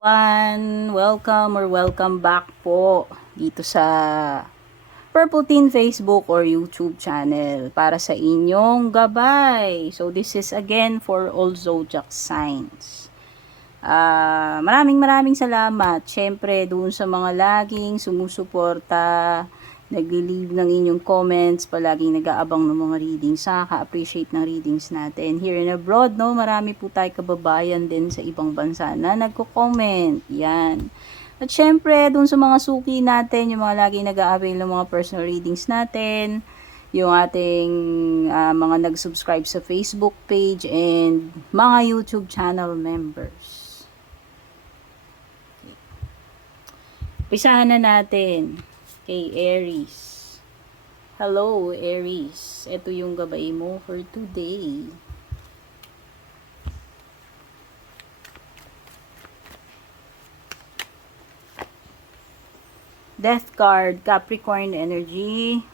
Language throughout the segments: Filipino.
Welcome back po dito sa Purple Teen Facebook or YouTube channel para sa inyong gabay. So this is again for all zodiac signs. Maraming salamat syempre dun sa mga laging sumusuporta, nagli-leave ng inyong comments, palaging nag-aabang ng mga readings, nakaka-appreciate ng readings natin. Here and abroad, no, marami po tayo kababayan din sa ibang bansa na nagko-comment. Yan. At syempre, dun sa mga suki natin, yung mga laging nag-a-avail ng mga personal readings natin, yung ating mga nag-subscribe sa Facebook page and mga YouTube channel members. Pisahan na natin kay Aries. Hello, Aries. Ito yung gabay mo for today. Death card, Capricorn energy.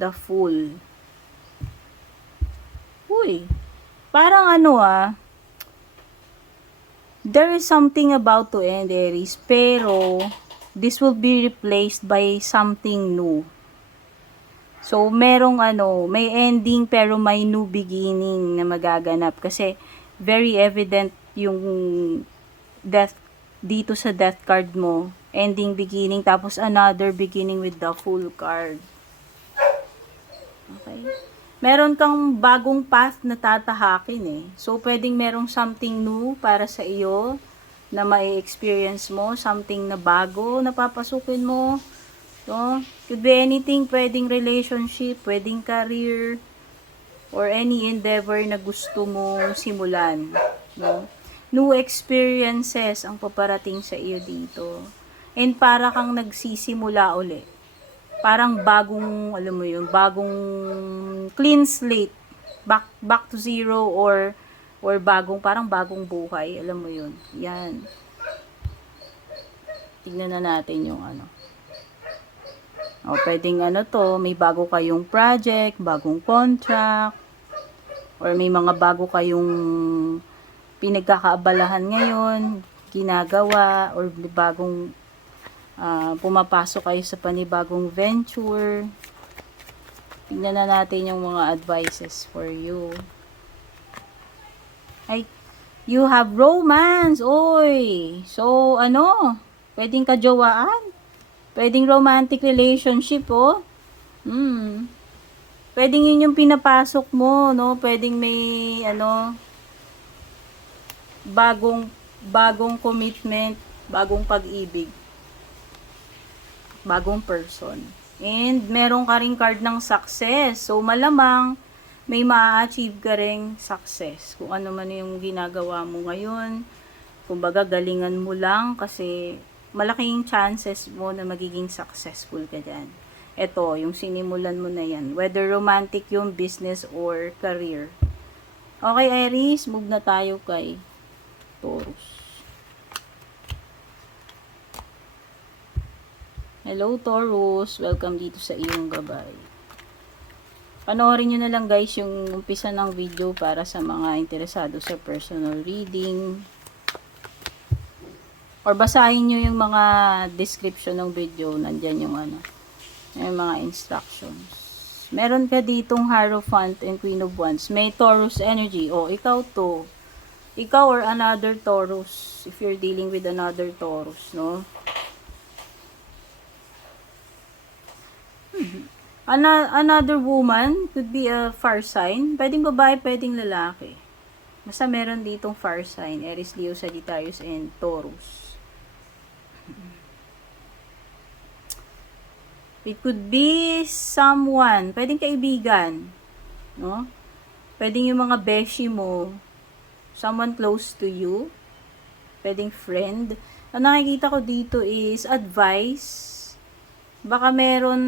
The Fool. Uy, parang there is something about to end, Aries, pero this will be replaced by something new. So, may ending pero may new beginning na magaganap. Kasi, very evident yung death, dito sa death card mo. Ending, beginning, tapos another beginning with the Fool card. Okay? Meron kang bagong path na tatahakin eh. So, pwedeng merong something new para sa iyo na mai-experience mo, something na bago na papasukin mo. No? Could be anything, pwedeng relationship, pwedeng career, or any endeavor na gusto mo simulan. No? New experiences ang paparating sa iyo dito. And para kang nagsisimula uli. Parang bagong, alam mo yun, bagong clean slate. Back to zero or parang bagong buhay. Alam mo yun. Yan. Tignan na natin yung O, pwedeng may bago kayong project, bagong contract, or may mga bago kayong pinagkakaabalahan ngayon, ginagawa, or bagong pumapasok kayo sa panibagong venture. Tingnan na natin yung mga advices for you. Ay, you have romance. Oy. So, pwedeng kajowaan. Pwedeng romantic relationship, oh. Pwedeng yun yung pinapasok mo, no? Pwedeng may, bagong commitment, bagong pag-ibig, bagong person. And meron ka ring card ng success. So, malamang may ma-achieve ka ring success. Kung ano man yung ginagawa mo ngayon, kumbaga galingan mo lang kasi malaking chances mo na magiging successful ka dyan. Ito, yung sinimulan mo na yan. Whether romantic yung business or career. Okay, Aries, move na tayo kay Taurus. Hello, Taurus. Welcome dito sa iyong gabay. Panoorin nyo na lang guys yung umpisa ng video para sa mga interesado sa personal reading. Or basahin nyo yung mga description ng video. Nandyan yung yung mga instructions. Meron ka ditong Hierophant and Queen of Wands. May Taurus energy. O, ikaw to. Ikaw or another Taurus. If you're dealing with another Taurus, no? Another woman could be a fire sign. Pwedeng babae, pwedeng lalaki. Basta meron ditong fire sign. Aries, Leo, Sagittarius, and Taurus. It could be someone. Pwedeng kaibigan. No? Pwedeng yung mga beshi mo. Someone close to you. Pwedeng friend. Ang nakikita ko dito is advice. Baka meron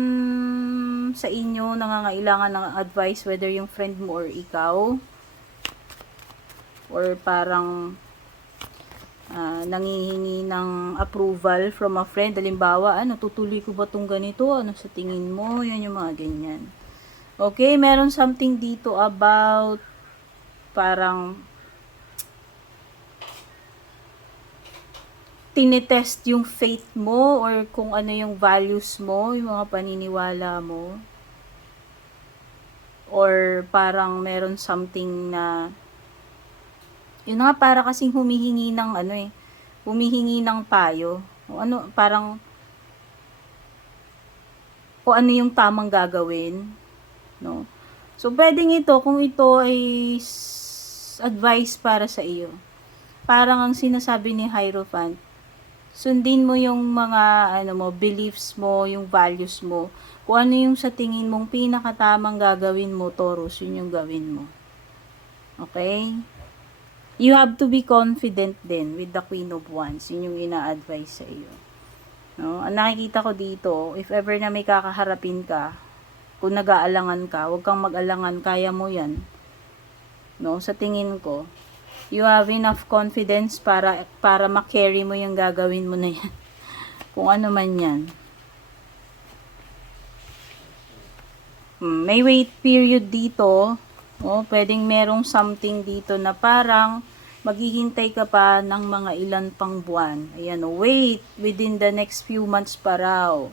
sa inyo nangangailangan ng advice, whether yung friend mo or ikaw. Or parang nangihingi ng approval from a friend. Halimbawa, tutuloy ko ba tong ganito? Ano sa tingin mo? Yan yung mga ganyan. Okay, meron something dito about parang tinetest yung faith mo or kung ano yung values mo, yung mga paniniwala mo. Or parang meron something na, yun nga, para kasing humihingi ng humihingi ng payo. O ano, parang, kung ano yung tamang gagawin, no? So, pwedeng ito, kung ito ay advice para sa iyo. Parang ang sinasabi ni Hierophant, sundin mo yung mga beliefs mo, yung values mo. Kung ano yung sa tingin mong pinakatamang gagawin mo, Taurus, yun yung gawin mo. Okay? You have to be confident din with the Queen of Wands. Yun yung ina-advise sa iyo. No? Ang nakikita ko dito, if ever na may kakaharapin ka, kung nag-aalangan ka, huwag kang mag-alangan, kaya mo yan. No? Sa tingin ko, you have enough confidence para ma-carry mo yung gagawin mo na yan. Kung ano man yan. May wait period dito. Pwedeng merong something dito na parang maghihintay ka pa ng mga ilan pang buwan. Ayan, wait within the next few months pa raw.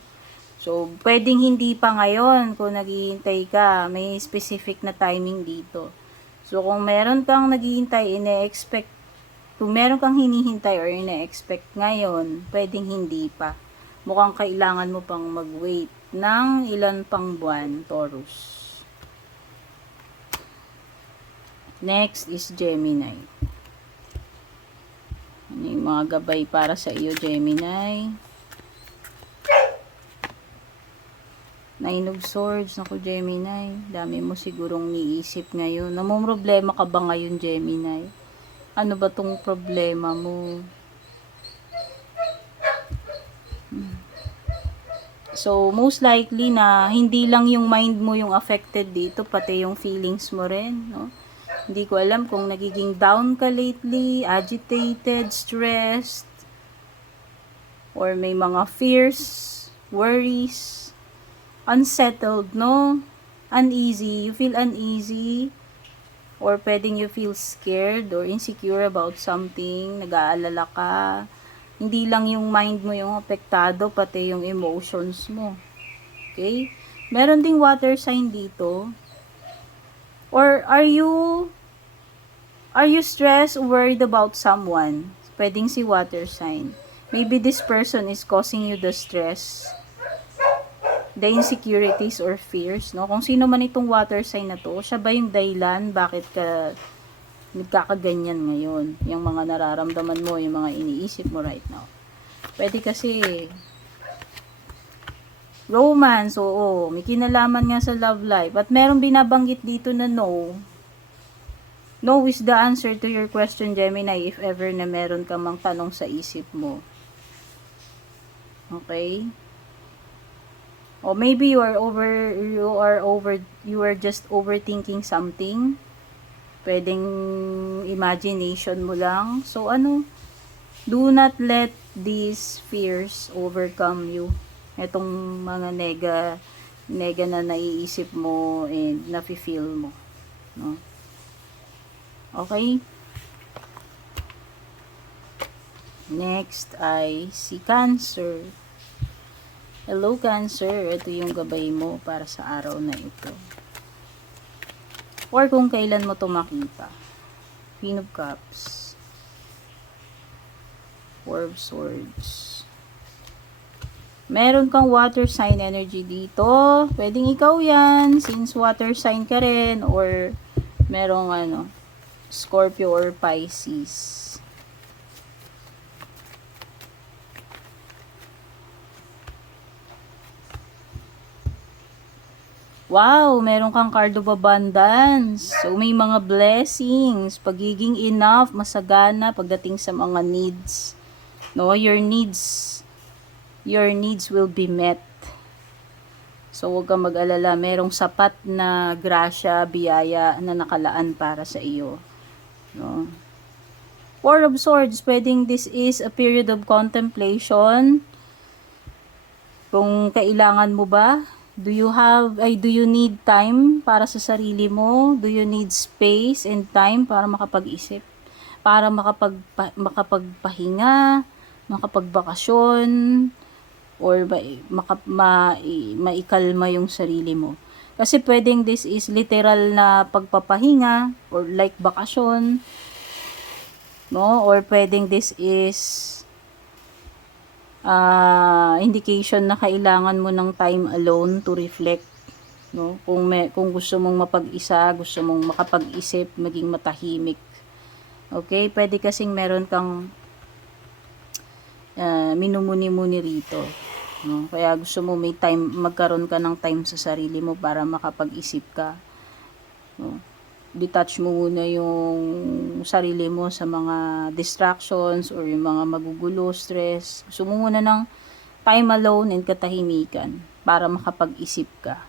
So, pwedeng hindi pa ngayon kung naghihintay ka. May specific na timing dito. So, kung meron kang naghihintay, kung meron kang hinihintay or ine-expect ngayon, pwedeng hindi pa. Mukhang kailangan mo pang mag-wait ng ilan pang buwan, Taurus. Next is Gemini. Ano yung mga gabay para sa iyo, Gemini? Nine of Swords. Naku, Gemini. Dami mo sigurong niisip ngayon. Namumroblema ka ba ngayon, Gemini? Ano ba tong problema mo? So, most likely na hindi lang yung mind mo yung affected dito, pati yung feelings mo rin, no? Hindi ko alam kung nagiging down ka lately, agitated, stressed, or may mga fears, worries, unsettled, no? Uneasy. You feel uneasy. Or pwedeng you feel scared or insecure about something. Nag-aalala ka. Hindi lang yung mind mo yung apektado, pati yung emotions mo. Okay? Meron ding water sign dito. Or are you stressed or worried about someone? Pwedeng si water sign. Maybe this person is causing you the stress, the insecurities or fears, no? Kung sino man itong water sign na to, siya ba yung dahilan bakit ka nagkakaganyan ngayon? Yung mga nararamdaman mo, yung mga iniisip mo right now. Pwede kasi romance, oo, may kinalaman nga sa love life. At meron binabanggit dito na no. No is the answer to your question, Gemini, if ever na meron ka mang tanong sa isip mo. Okay? Or maybe you are just overthinking something. Pwedeng imagination mo lang. So do not let these fears overcome you. Etong mga nega na naiisip mo and nafi-feel mo, no? Okay? Next ay si Cancer. Hello, Cancer. Ito yung gabay mo para sa araw na ito. Or kung kailan mo ito makita. Queen of Cups. Four of Swords. Meron kang water sign energy dito. Pwedeng ikaw yan, since water sign ka rin. Or merong Scorpio or Pisces. Wow, meron kang card of abundance. So, may mga blessings, pagiging enough, masagana pagdating sa mga needs. No, your needs will be met. So, huwag kang mag-alala, merong sapat na grasya, biyaya na nakalaan para sa iyo. No. Four of Swords, pwedeng this is a period of contemplation. Kung kailangan mo ba, do you need time para sa sarili mo? Do you need space and time para makapag-isip? Para makapagpahinga, makapagbakasyon, or maikalma yung sarili mo. Kasi pwedeng this is literal na pagpapahinga, or like bakasyon, no? Or pwedeng this is indication na kailangan mo ng time alone to reflect, no? Kung gusto mong mapag-isa, gusto mong makapag-isip, maging matahimik. Okay? Pwede kasing meron kang minumuni-muni rito, no? Kaya gusto mo may time, magkaroon ka ng time sa sarili mo para makapag-isip ka, no? Detach mo muna yung sarili mo sa mga distractions or yung mga magugulo, stress. Gusto mo muna ng time alone and katahimikan para makapag-isip ka.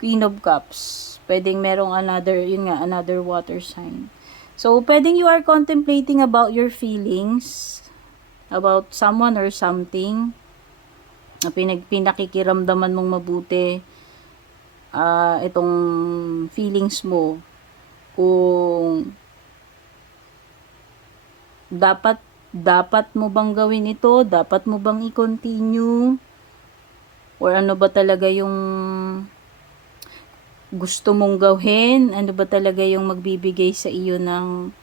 Queen of Cups. Pwedeng merong another water sign. So, pwedeng you are contemplating about your feelings, about someone or something na pinakikiramdaman mong mabuti, itong feelings mo, kung dapat mo bang gawin ito, dapat mo bang i-continue, or ano ba talaga yung gusto mong gawin, ano ba talaga yung magbibigay sa iyo ng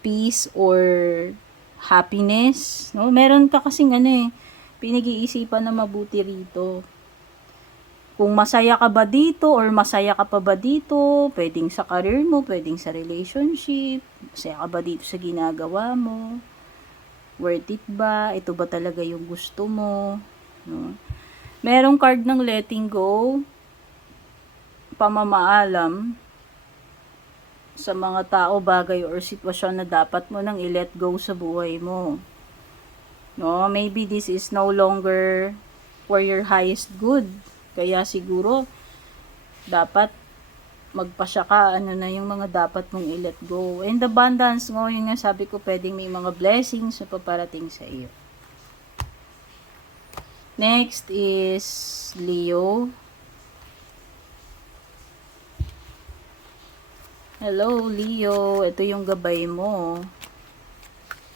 peace or happiness, no? Meron ka kasing pinag-iisipan na mabuti rito. Kung masaya ka ba dito or masaya ka pa ba dito, pwedeng sa career mo, pwedeng sa relationship, masaya ka ba dito sa ginagawa mo, worth it ba, ito ba talaga yung gusto mo, no? Merong card ng letting go, pamamaalam sa mga tao, bagay, or sitwasyon na dapat mo nang i-let go sa buhay mo. No, maybe this is no longer for your highest good. Kaya siguro dapat magpasya ka, yung mga dapat mong i-let go. And abundance, yun nga sabi ko, pwedeng may mga blessings na paparating sa iyo. Next is Leo. Hello, Leo. Ito yung gabay mo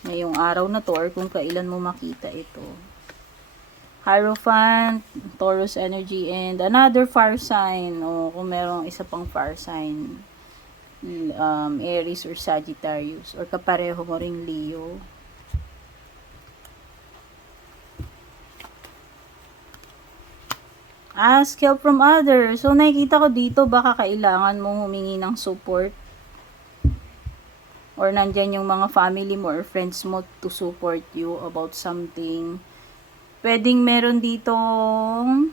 ngayong araw na to, or kung kailan mo makita ito. Hierophant, Taurus energy, and another fire sign, o kung merong isa pang fire sign, Aries or Sagittarius, or kapareho mo ring Leo. Ask help from others. So, nakikita ko dito, baka kailangan mong humingi ng support. Or nandyan yung mga family mo or friends mo to support you about something. Pwedeng meron ditong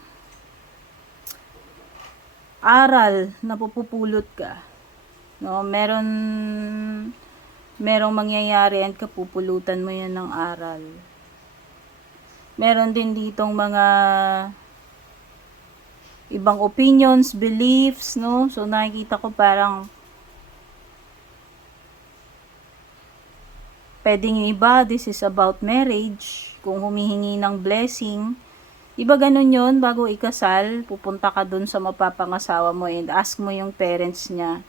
aral na pupupulot ka. No, merong mangyayari and kapupulutan mo yan ng aral. Meron din ditong mga ibang opinions, beliefs, no? So, nakikita ko parang pwedeng yung iba, this is about marriage. Kung humihingi ng blessing, diba ganun yun, bago ikasal, pupunta ka dun sa mapapangasawa mo and ask mo yung parents niya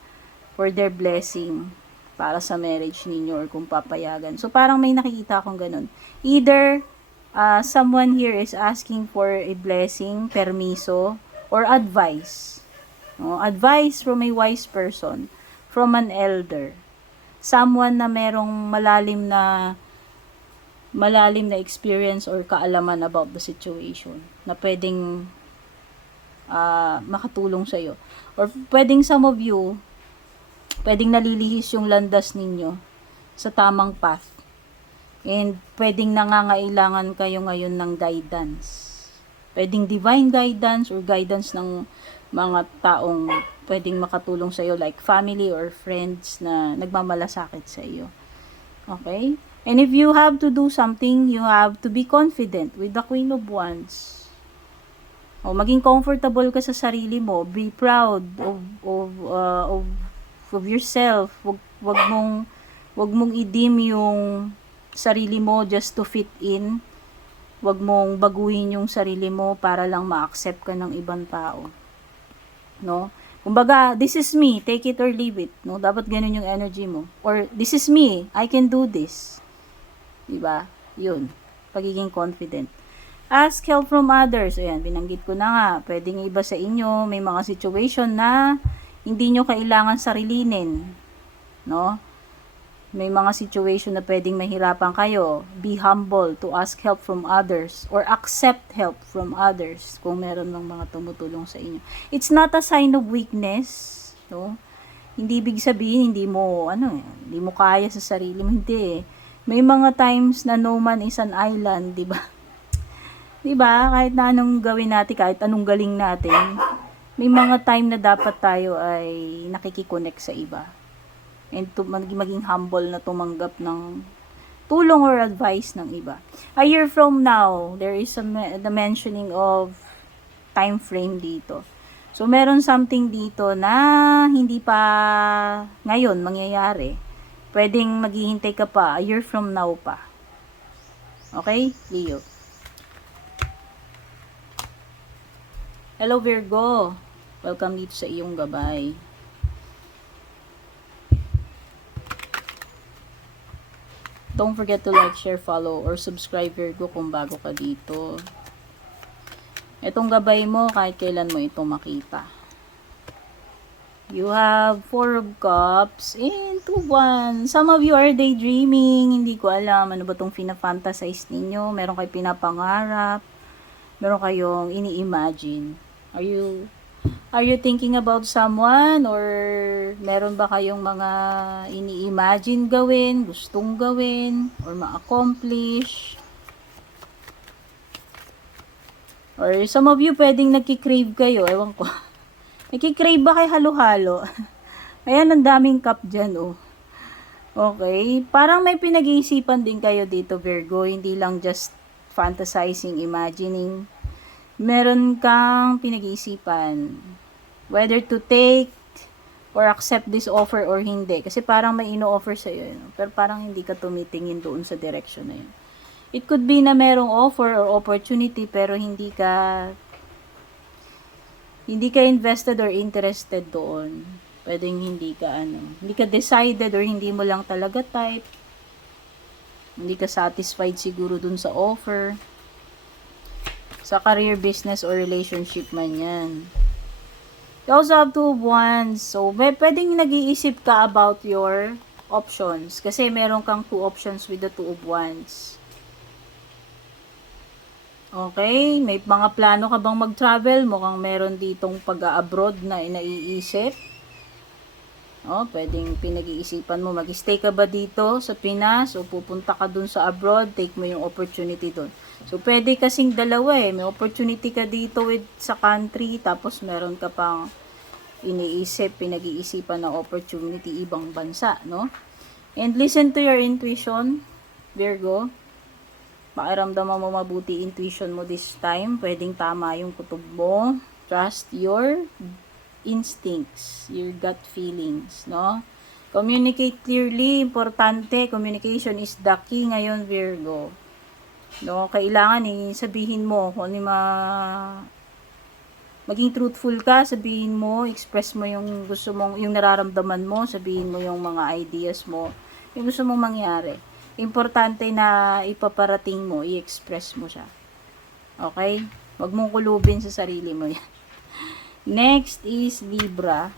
for their blessing para sa marriage ninyo or kung papayagan. So, parang may nakikita akong ganun. Either, someone here is asking for a blessing, permiso, or advice. No? Advice from a wise person, from an elder. Someone na merong malalim na experience or kaalaman about the situation na pwedeng makatulong sa iyo. Or pwedeng some of you, pwedeng nalilihis yung landas ninyo sa tamang path. And pwedeng nangangailangan kayo ngayon ng guidance. Pwedeng divine guidance or guidance ng mga taong pwedeng makatulong sa iyo, like family or friends na nagmamalasakit sa iyo. Okay? And if you have to do something, you have to be confident with the Queen of Wands. O, maging comfortable ka sa sarili mo. Be proud of yourself. Wag mong i-dim yung sarili mo just to fit in. Wag mong baguhin yung sarili mo para lang ma-accept ka ng ibang tao. No? Kumbaga, this is me, take it or leave it. No? Dapat ganun yung energy mo. Or, this is me, I can do this. Diba? Yun. Pagiging confident. Ask help from others. Ayan, binanggit ko na nga. Pwedeng iba sa inyo, may mga situation na hindi nyo kailangan sarilinin. No? May mga situation na pwedeng mahirapan kayo. Be humble to ask help from others or accept help from others kung meron ng mga tumutulong sa inyo. It's not a sign of weakness. No? Hindi ibig sabihin hindi mo kaya sa sarili mo. Hindi. May mga times na no man is an island, 'di ba? 'Di ba? Kahit na anong gawin natin, kahit anong galing natin, may mga time na dapat tayo ay nakikiconnect sa iba. And to maging humble na tumanggap ng tulong or advice ng iba. A year from now, there is the mentioning of time frame dito. So, meron something dito na hindi pa ngayon mangyayari. Pwedeng maghihintay ka pa, a year from now pa. Okay, Leo? Hello, Virgo. Welcome dito sa iyong gabay. Don't forget to like, share, follow, or subscribe, Virgo, kung bago ka dito. Itong gabay mo, kahit kailan mo ito makita. You have 4 of Cups and 2 of Wands. Some of you are daydreaming. Hindi ko alam ano ba itong fantasize ninyo. Meron kayo pinapangarap. Meron kayong ini-imagine. Are you thinking about someone or meron ba kayong mga ini-imagine gawin, gustong gawin, or ma-accomplish? Or some of you pwedeng nagki-crave kayo, ewan ko. Nagki-crave ba kay halo-halo? Ayan, ang daming cup dyan, oh. Okay, parang may pinag-iisipan din kayo dito, Virgo, hindi lang just fantasizing, imagining. Meron kang pinag-iisipan whether to take or accept this offer or hindi. Kasi parang may ino-offer sa'yo. Pero parang hindi ka tumitingin doon sa direction na yun. It could be na merong offer or opportunity pero hindi ka invested or interested doon. Pwedeng hindi ka decided or hindi mo lang talaga type. Hindi ka satisfied siguro doon sa offer. Sa career, business, or relationship man yan. You also have 2 of Wands. So, pwedeng nag-iisip ka about your options. Kasi meron kang 2 options with the 2 of Wands. Okay? May mga plano ka bang mag-travel? Mukhang meron ditong pag-abroad na naiisip. Pwedeng pinag-iisipan mo. Mag-stay ka ba dito sa Pinas? O pupunta ka dun sa abroad? Take mo yung opportunity dun. So, pwede kasing dalawa eh. May opportunity ka dito sa country, tapos meron ka pang pinag-iisipan na opportunity ibang bansa, no? And listen to your intuition, Virgo. Pakiramdaman mo mabuti intuition mo this time. Pwedeng tama yung kutob mo. Trust your instincts, your gut feelings, no? Communicate clearly. Importante. Communication is the key ngayon, Virgo. No, kailangan sabihin mo kung ano maging truthful ka, sabihin mo, express mo yung gusto mong, yung nararamdaman mo, sabihin mo yung mga ideas mo, yung gusto mong mangyari. Importante na ipaparating mo, i-express mo siya. Okay? Huwag mong kulubin sa sarili mo yan. Next is Libra.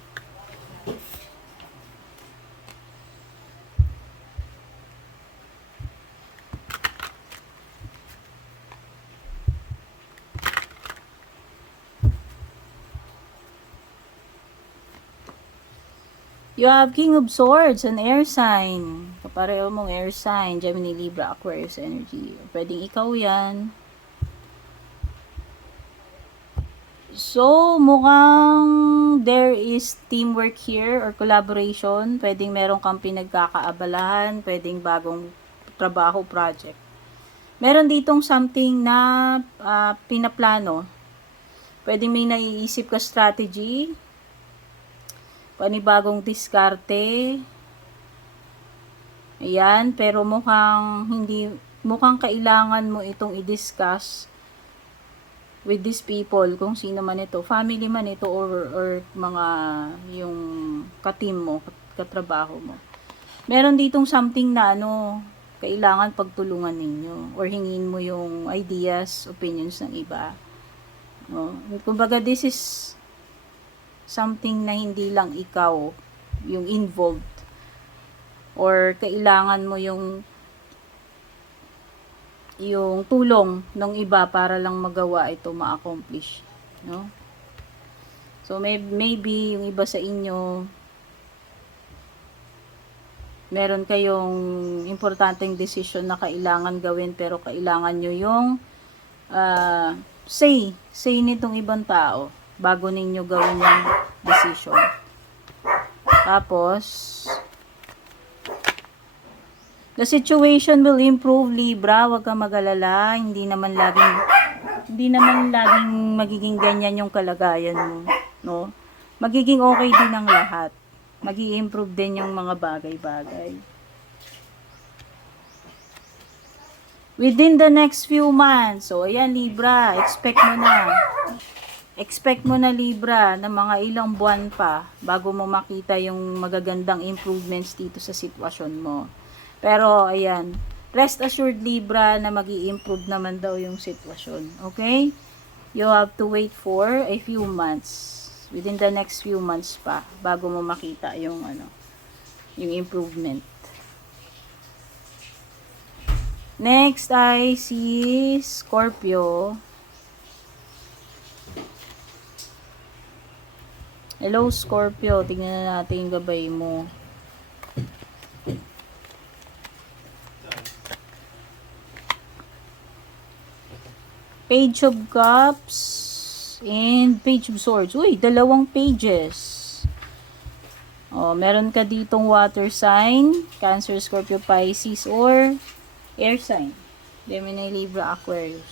You have King of Swords, an air sign. Kapareho mong air sign, Gemini, Libra, Aquarius energy. Pwedeng ikaw yan. So, mukhang there is teamwork here or collaboration. Pwedeng meron kang pinagkakaabalahan. Pwedeng bagong trabaho, project. Meron ditong something na pinaplano. Pwedeng may naiisip ka strategy. Panibagong diskarte. Ayan, pero mukhang kailangan mo itong i-discuss with these people, kung sino man ito, family man ito or mga yung ka-team mo, katrabaho mo. Meron ditong something na kailangan pagtulungan ninyo or hingin mo yung ideas, opinions ng iba. No? Kumbaga, this is something na hindi lang ikaw yung involved or kailangan mo yung tulong ng iba para lang magawa ito, ma-accomplish, no? So maybe yung iba sa inyo meron kayong importanteng decision na kailangan gawin, pero kailangan nyo yung say nitong ibang tao bago ninyo gawin yung decision. Tapos, the situation will improve, Libra. Huwag kang mag-alala. Hindi naman laging magiging ganyan yung kalagayan mo, no? Magiging okay din ang lahat. Magi-improve din yung mga bagay-bagay. Within the next few months. So, ayan, Libra. Expect mo na, Libra, na mga ilang buwan pa bago mo makita yung magagandang improvements dito sa sitwasyon mo. Pero, ayan, rest assured, Libra, na magi-improve naman daw yung sitwasyon. Okay? You have to wait for a few months. Within the next few months pa, bago mo makita yung, yung improvement. Next ay si Scorpio. Hello, Scorpio. Tingnan na natin yung gabay mo. Page of Cups and Page of Swords. Uy, 2 pages. Oh, meron ka ditong water sign, Cancer, Scorpio, Pisces, or air sign, Gemini, Libra, Aquarius.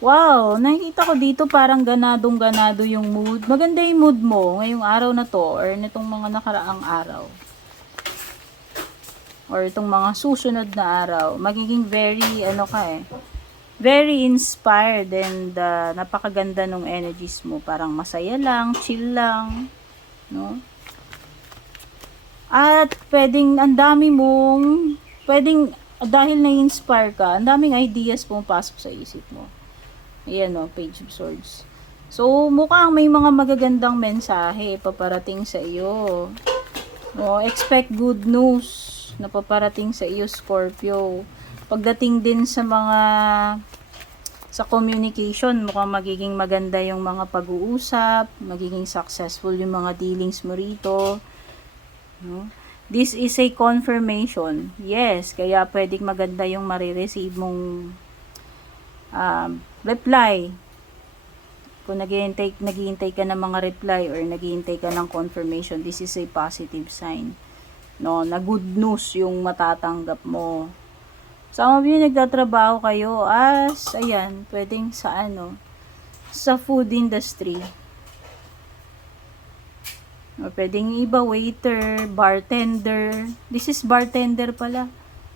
Wow, nakikita ko dito parang ganadong-ganado yung mood. Maganda yung mood mo ngayong araw na to or nitong mga nakaraang araw. Or itong mga susunod na araw. Magiging very, very inspired and napakaganda ng energies mo. Parang masaya lang, chill lang, no? At pwedeng, dahil na-inspire ka, ang daming ideas pumapasok sa isip mo. Ayan, no, Page of Swords. So, mukhang may mga magagandang mensahe paparating sa iyo. No, expect good news na paparating sa iyo, Scorpio. Pagdating din sa communication, mukhang magiging maganda yung mga pag-uusap, magiging successful yung mga dealings mo rito. No? This is a confirmation. Yes, kaya pwedeng maganda yung marireceive mong reply. Kung naghihintay ka ng mga reply or naghihintay ka ng confirmation, this is a positive sign. No, na good news yung matatanggap mo. Some of you nagtatrabaho kayo as, ayan, pwedeng sa sa food industry. O pwedeng iba, waiter, bartender. This is bartender pala.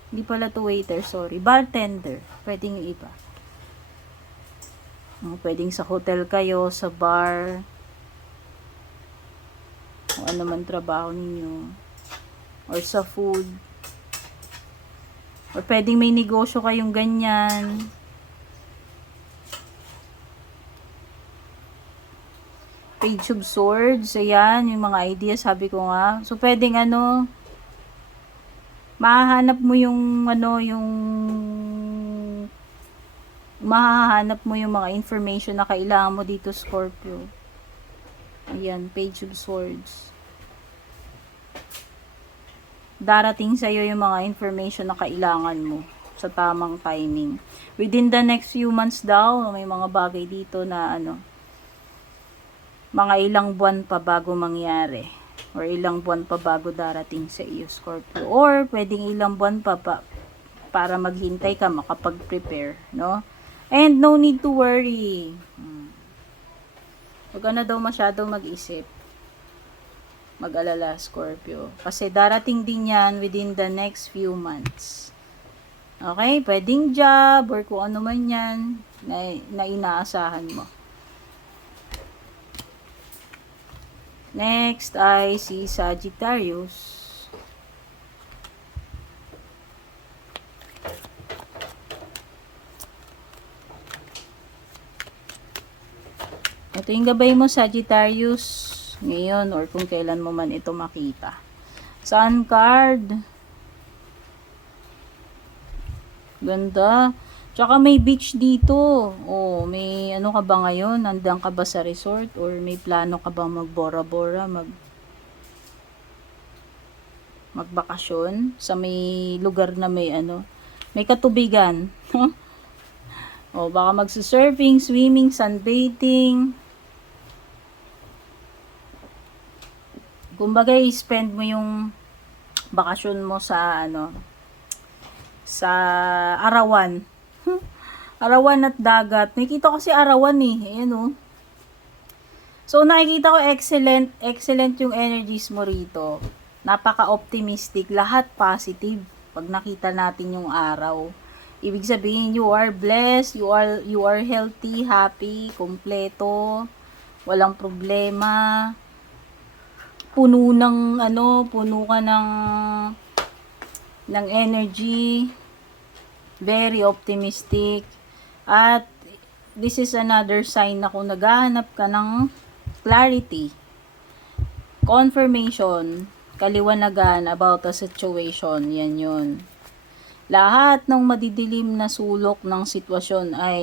Hindi pala to waiter, sorry. Bartender. Pwedeng iba. O, pwedeng sa hotel kayo, sa bar. O ano man trabaho ninyo. Or sa food. Or pwedeng may negosyo kayong ganyan. Page of Swords. Ayan, yung mga ideas, sabi ko nga. So, pwedeng mahahanap mo yung mahahanap mo yung mga information na kailangan mo dito, Scorpio. Ayan, Page of Swords. Darating sa'yo yung mga information na kailangan mo sa tamang timing. Within the next few months daw, may mga bagay dito na mga ilang buwan pa bago mangyari. Or ilang buwan pa bago darating sa iyo, Scorpio. Or pwedeng ilang buwan pa para maghintay ka, makapag-prepare, no? And no need to worry. Huwag ka na daw masyado mag-isip. Mag-alala, Scorpio. Kasi darating din yan within the next few months. Okay? Pwedeng job or kung ano man yan na inaasahan mo. Next ay si Sagittarius. Ito yung gabay mo, Sagittarius, ngayon or kung kailan mo man ito makita. Sun card. Ganda. Tsaka may beach dito. Oh, may ano ka ba ngayon? Nandiyan ka ba sa resort? Or may plano ka ba magbora-bora? Magbakasyon? Sa may lugar na may ano? May katubigan. O, baka magsusurfing, swimming, sunbathing. Kumbaga, i-spend mo yung bakasyon mo sa ano, sa arawan. Arawan at dagat. Nakikita ko kasi arawan eh. Ayan o. So, nakikita ko excellent yung energies mo rito. Napaka-optimistic. Lahat positive. Pag nakita natin yung araw. Ibig sabihin, you are blessed, you are healthy, happy, kompleto, walang problema. Puno ka ng energy, very optimistic. At this is another sign na kung naghahanap ka ng clarity, confirmation, kaliwanagan about a situation, yan yun. Lahat ng madidilim na sulok ng sitwasyon ay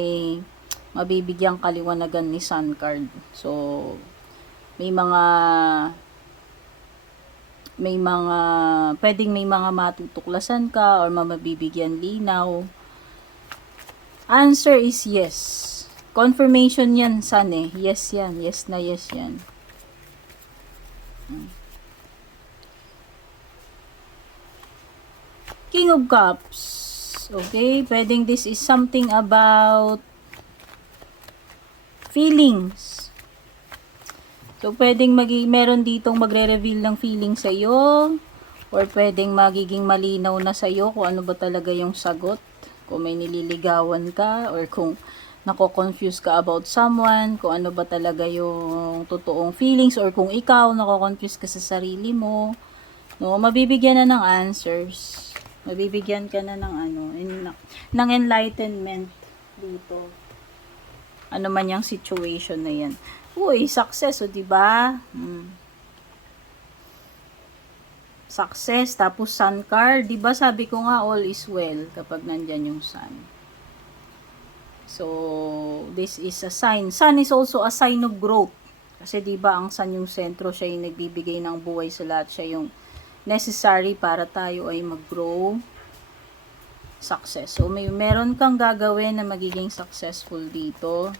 mabibigyang kaliwanagan ni Sun card. So, pwedeng may mga matutuklasan ka or mabibigyan linaw. Answer is yes. Confirmation yan, Sun eh. Yes yan. Yes na yes yan. King of Cups. Okay, pwedeng this is something about feelings. So, pwedeng meron ditong magre-reveal ng feeling sa iyo, or pwedeng magiging malinaw na sa iyo kung ano ba talaga yung sagot. Kung may nililigawan ka, or kung nako-confuse ka about someone, kung ano ba talaga yung totoong feelings, or kung ikaw nako-confuse ka sa sarili mo. No, mabibigyan na ng answers. Mabibigyan ka na ng ng enlightenment dito. Ano man yung situation na yan. Uy, success, o diba? Success, tapos sun card. Diba sabi ko nga, all is well kapag nandyan yung sun. So, this is a sign. Sun is also a sign of growth. Kasi diba, ang sun yung sentro, siya yung nagbibigay ng buhay sa lahat. Siya yung necessary para tayo ay mag-grow. Success. So, meron kang gagawin na magiging successful dito.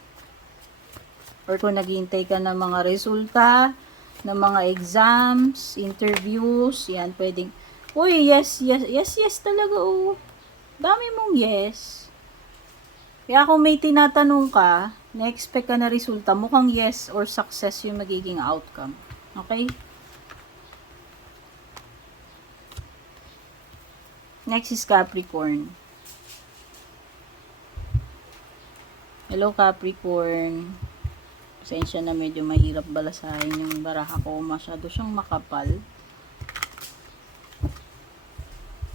Or kung naghihintay ka ng mga resulta, ng mga exams, interviews, yan, pwedeng, uy, yes talaga, oh. Dami mong yes. Kaya kung may tinatanong ka, na-expect ka na resulta, mukhang yes or success yung magiging outcome. Okay? Next is Capricorn. Hello, Capricorn. Pasensya na, medyo mahirap balasahin yung baraha ko. Masyado siyang makapal.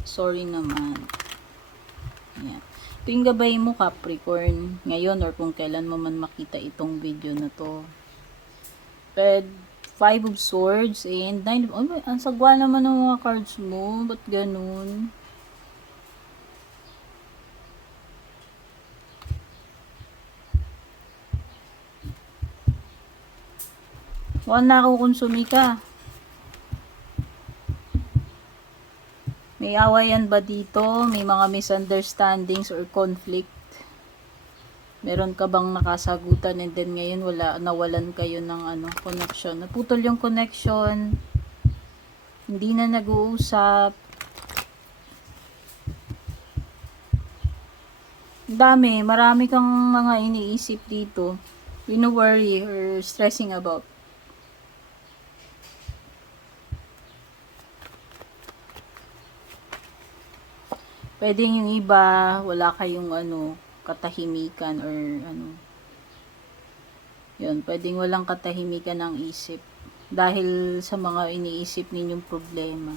Sorry naman. Ayan. Ito yung gabay mo, Capricorn. Ngayon or kung kailan mo man makita itong video na to. Five of Swords and Nine. Oh, ang sagwa naman ng mga cards mo. Ba't ganun? Mukhang nakukonsumi ka. May awayan ba dito? May mga misunderstandings or conflict? Meron ka bang nakasagutan and then ngayon nawalan kayo ng connection? Naputol yung connection. Hindi na nag-uusap. Marami kang mga iniisip dito. Wino-worry or stressing about. Pwedeng yung iba, wala kayong katahimikan or Yun, pwedeng walang katahimikan ng isip. dahil sa mga iniisip ninyong problema.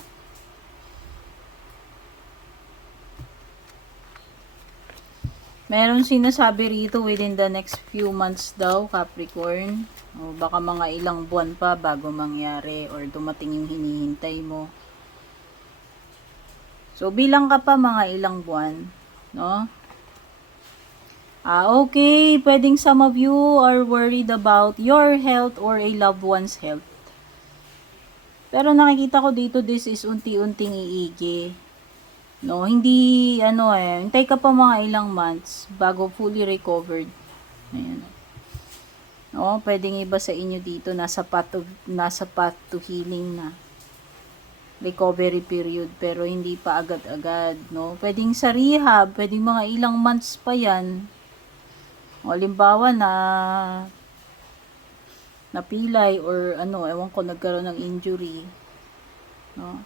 Meron sinasabi rito within the next few months daw, Capricorn. O baka mga ilang buwan pa bago mangyari or dumating yung hinihintay mo. So, bilang ka pa mga ilang buwan, no? Okay, pwedeng some of you are worried about your health or a loved one's health. Pero nakikita ko dito, this is unti-unting iigi. No, hindi, hintay ka pa mga ilang months bago fully recovered. Ayan. No, pwedeng iba sa inyo dito, nasa path to healing na. Recovery period, pero hindi pa agad-agad, no? Pwedeng sa rehab, pwedeng mga ilang months pa yan. O, halimbawa na napilay or ewan ko, nagkaroon ng injury, no?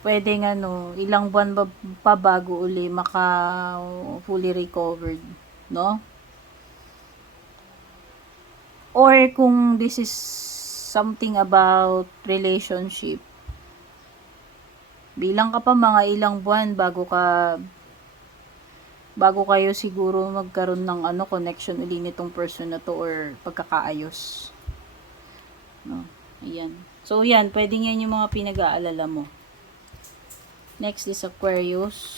Pwedeng ilang buwan pa bago uli maka fully recovered, no? Or kung this is something about relationship, bilang ka pa mga ilang buwan bago kayo siguro magkaroon ng connection uli nitong person na to or pagkakaayos, no? Ayan. So yan, pwedeng yan yung mga pinag-aalala mo. Next is Aquarius.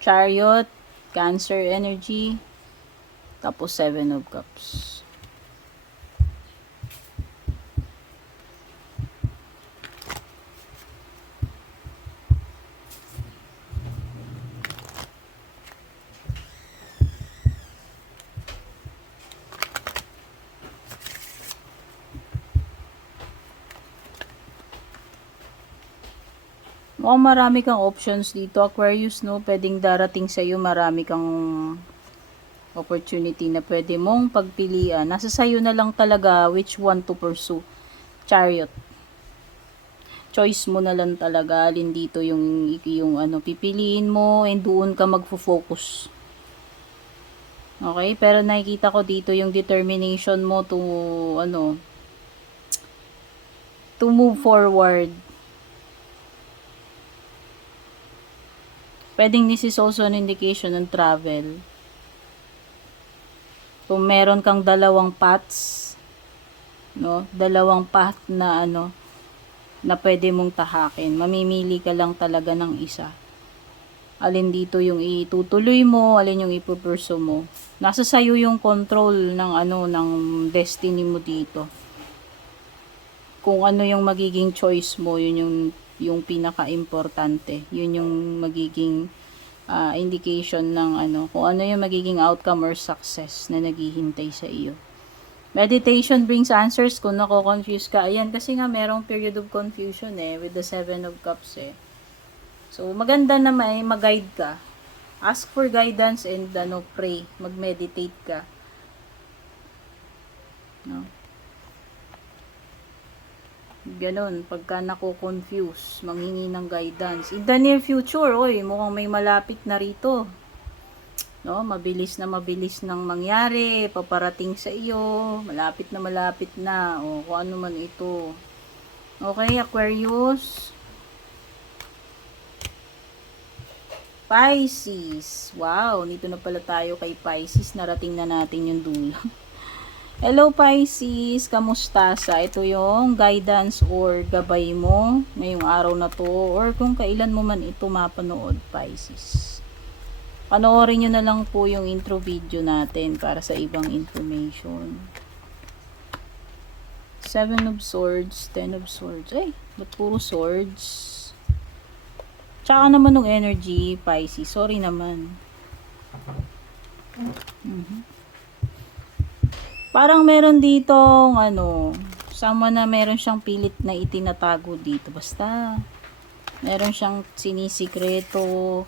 Chariot, Cancer energy, tapos 7 of Cups. Mukhang marami kang options dito, Aquarius, no? Pwedeng darating sa iyo, marami kang opportunity na pwede mong pagpilian. Nasa sayo na lang talaga which one to pursue. Chariot. Choice mo na lang talaga, alin dito yung pipiliin mo, and doon ka magfo-focus. Okay? Pero nakikita ko dito yung determination mo to move forward. Pwedeng this is also an indication ng travel. Kung meron kang dalawang paths, no? Dalawang path na na pwede mong tahakin. Mamimili ka lang talaga ng isa. Alin dito yung itutuloy mo, alin yung ipupurso mo. Nasa sayo yung control ng ng destiny mo dito. Kung ano yung magiging choice mo, yun yung pinaka-importante. Yun yung magiging indication ng kung ano yung magiging outcome or success na naghihintay sa iyo. Meditation brings answers kung nako-confuse ka. Ayan, kasi nga merong period of confusion with the 7 of Cups So, maganda na mag-guide ka. Ask for guidance and pray. Mag-meditate ka. No? Ganon, pagka nako-confuse, manghingi ng guidance. In the near future, mukhang may malapit na rito. No, mabilis nang mangyari, paparating sa iyo, malapit na, o kung ano man ito. Okay, Aquarius. Pisces. Wow, dito na pala tayo kay Pisces, narating na natin yung dulo. Hello Pisces, kamusta sa? Ito yung guidance or gabay mo ngayong araw na to, or kung kailan mo man ito mapanood, Pisces. Panoorin nyo na lang po yung intro video natin para sa ibang information. 7 of Swords, 10 of Swords. Ay, ba't puro swords? Tsaka naman ng energy, Pisces. Sorry naman. Parang meron dito someone na meron siyang pilit na itinatago dito. Basta meron siyang sinisikreto.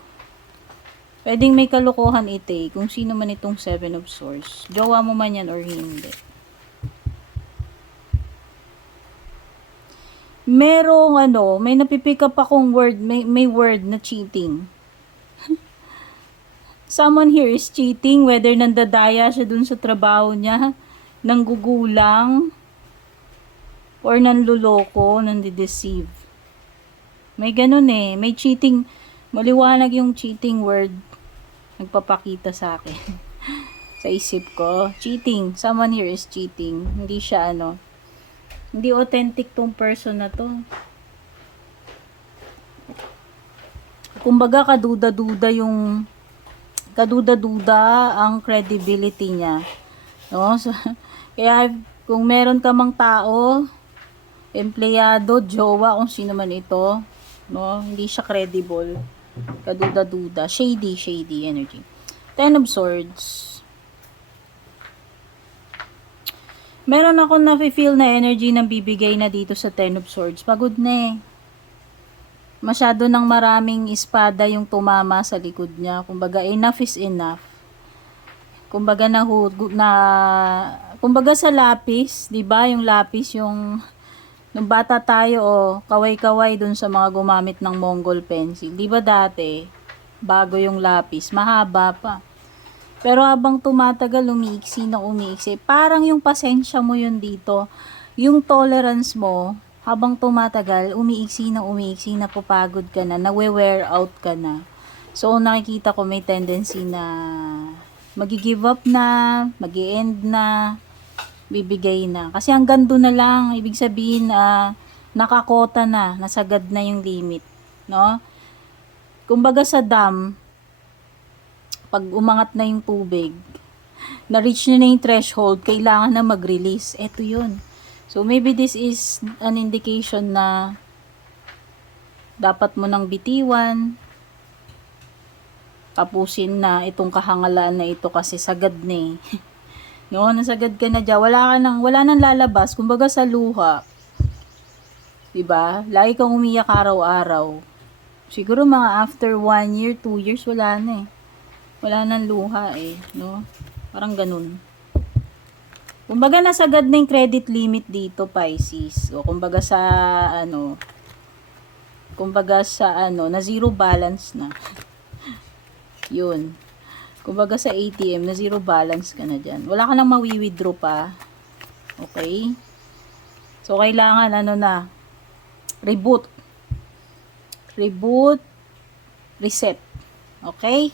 Pwedeng may kalokohan kung sino man itong 7 of Swords. Jowa mo man yan or hindi. merong ano, may napipick up akong word, may word na cheating. Someone here is cheating, whether nandadaya siya dun sa trabaho niya, nanggugulang, or nanluloko, nandideceive. May ganun eh, may cheating, maliwanag yung cheating word, nagpapakita sa akin. Sa isip ko, cheating, someone here is cheating, hindi siya ano, hindi authentic tong person na to. Kumbaga kaduda-duda ang credibility niya. No? So, kaya kung meron ka mang tao, empleyado, jowa, kung sino man ito, no, hindi siya credible. Kaduda-duda, shady energy. Ten of Swords. Meron akong nafe-feel na energy na bibigay na dito sa Ten of Swords. Pagod na eh. Masyado ng maraming espada yung tumama sa likod niya. Kumbaga, enough is enough. Kumbaga, kumbaga sa lapis, di ba? Yung lapis, yung nung bata tayo, oh, kaway-kaway dun sa mga gumamit ng Mongol pencil. Di ba dati, bago yung lapis, mahaba pa. Pero habang tumatagal, umiiksi na umiiksi. Parang yung pasensya mo yun dito. Yung tolerance mo, habang tumatagal, umiiksi na papagod ka na, nawe-wear out ka na. So, nakikita ko may tendency na magi-give up na, magi-end na, bibigay na. Kasi hanggang doon na lang, ibig sabihin, nakakota na, nasagad na yung limit. No? Kumbaga sa dam, pag umangat na yung tubig, na-reach na yung threshold, kailangan na mag-release. Ito yun. So, maybe this is an indication na dapat mo nang bitiwan, tapusin na itong kahangalaan na ito kasi sagad na eh. No, nasagad ka na dyan. Wala nang lalabas. Kumbaga sa luha. Diba? Lagi kang umiyak araw-araw. Siguro mga after 1 year, 2 years, wala na eh. Wala nang luha eh, no? Parang ganun. Kumbaga nasagad na yung credit limit dito, Pisces. O kumbaga sa na zero balance na. Yun. Kumbaga sa ATM, na zero balance ka na dyan. Wala ka nang mawi-withdraw pa. Okay? So, kailangan reboot. Reboot, reset. Okay?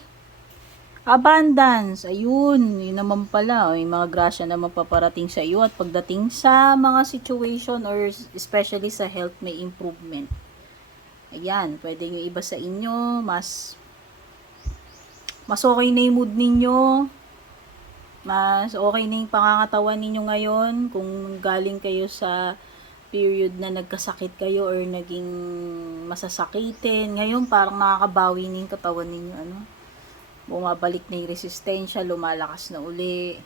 Abundance, ayun, yun naman pala, yung mga grasya na mapaparating sa iyo at pagdating sa mga situation or especially sa health may improvement. Ayan, pwede yung iba sa inyo, mas okay na yung mood ninyo, mas okay na yung pangangatawan ninyo ngayon, kung galing kayo sa period na nagkasakit kayo or naging masasakitin, ngayon parang nakakabawi na yung katawan ninyo, bumabalik na yung resistensya, lumalakas na uli.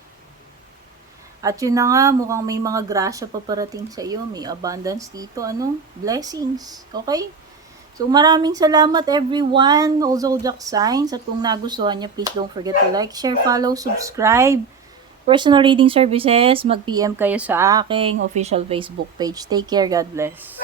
At yun na nga, mukhang may mga grasya paparating sa iyo, may abundance dito, blessings. Okay? So, maraming salamat everyone, all zodiac signs, at kung nagustuhan niyo, please don't forget to like, share, follow, subscribe. Personal reading services, mag-PM kayo sa aking official Facebook page. Take care, God bless.